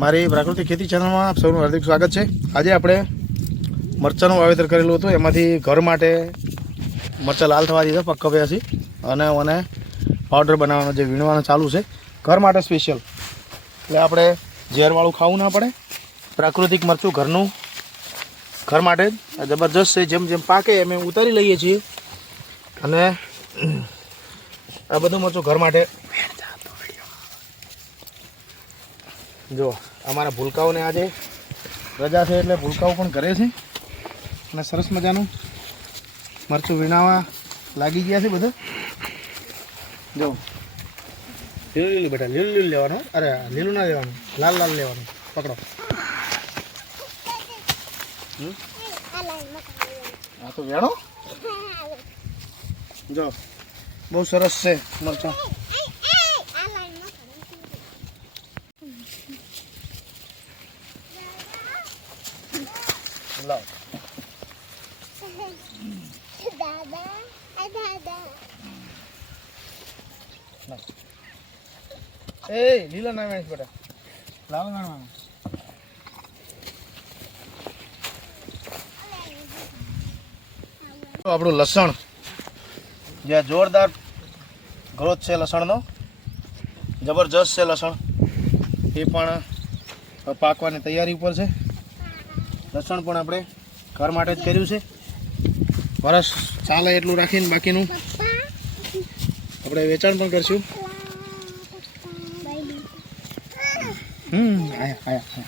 મારી પ્રાકૃતિક ખેતી ચેનલમાં આપ સૌનું હાર્દિક સ્વાગત છે. આજે આપણે મરચાંનું વાવેતર કરેલું હતું. એમાંથી ઘર માટે મરચાં લાલ થવા દીધા, પક્કા છે. અને મને પાવડર બનાવવાનો જે વીણવાનું ચાલુ છે, ઘર માટે સ્પેશિયલ એટલે આપણે ઝેરવાળું ખાવું ના પડે. પ્રાકૃતિક મરચું ઘરનું ઘર માટે જબરજસ્ત છે. જેમ જેમ પાકે એમ ઉતારી લઈએ છીએ. અને આ બધું મરચું ઘર માટે જો, અમારા ભૂલકાઓને આજે રજા છે એટલે ભૂલકાઓ પણ કરે છે. અને સરસ મજાનું મરચું વીણાવા લાગી ગયા છે બધા. જો લીલું લીલું બેટા લીલું લીલું લેવાનું. અરે, લીલું ના લેવાનું લાલ લાલ લેવાનું. પકડો? હા તો વેણો. જો, બહુ સરસ છે મરચાં. લાવ એ લીલા ના વેણીશ બેટા લાવ આપણું લસણ જે જોરદાર ગ્રોથ છે લસણનો જબરજસ્ત છે લસણ એ પણ પાકવાની તૈયારી ઉપર છે લસણ પણ આપણે ઘર માટે જ કર્યું છે. વરસ ચાલે એટલું રાખીને બાકીનું આપણે વેચાણ પણ કરશું. હમ આયા આયા.